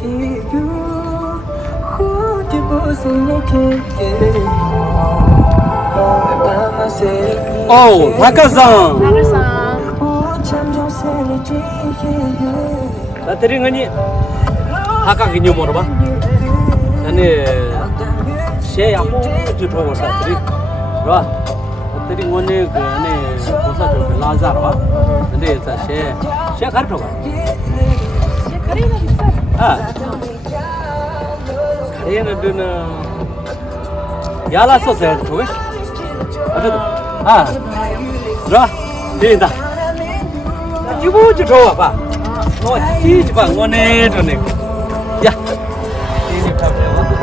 Oh, Hakazan. Tadi ngani Hakak ini mau apa? Ani saya yang mau jual apa tadi? Wah, tadi ngani ngani bosan jual lazar apa? Nanti saya kerja apa? Saya kerja bisa. Ah, kerja nanti na, ya lah selesai tu, ada tu. Ah, wah, ini dah. Ibu jual apa? Oh, ini juga ngone tu ni. Ya, ini apa?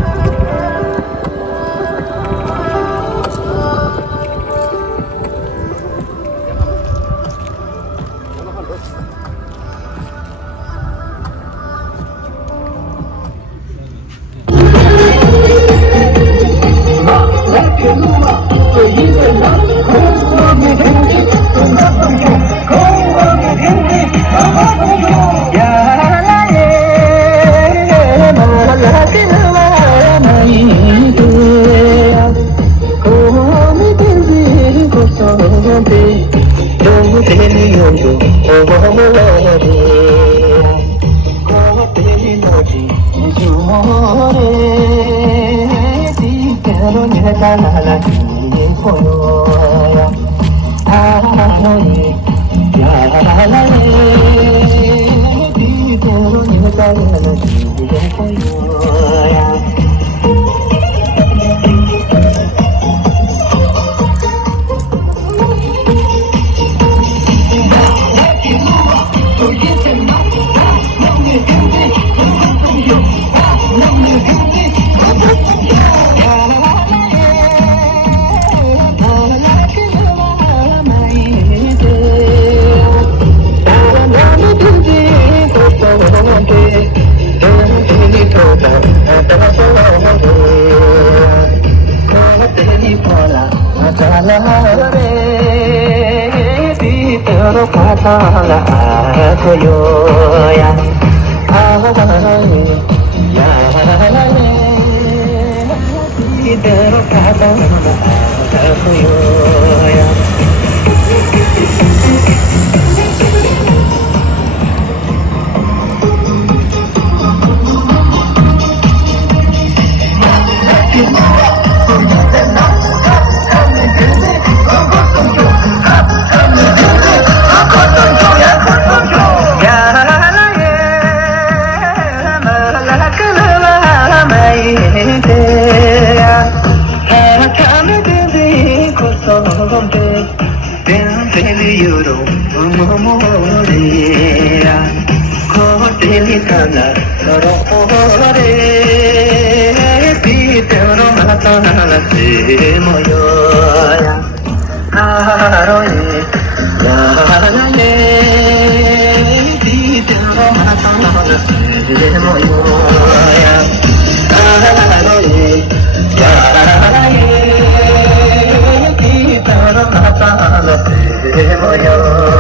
Moyo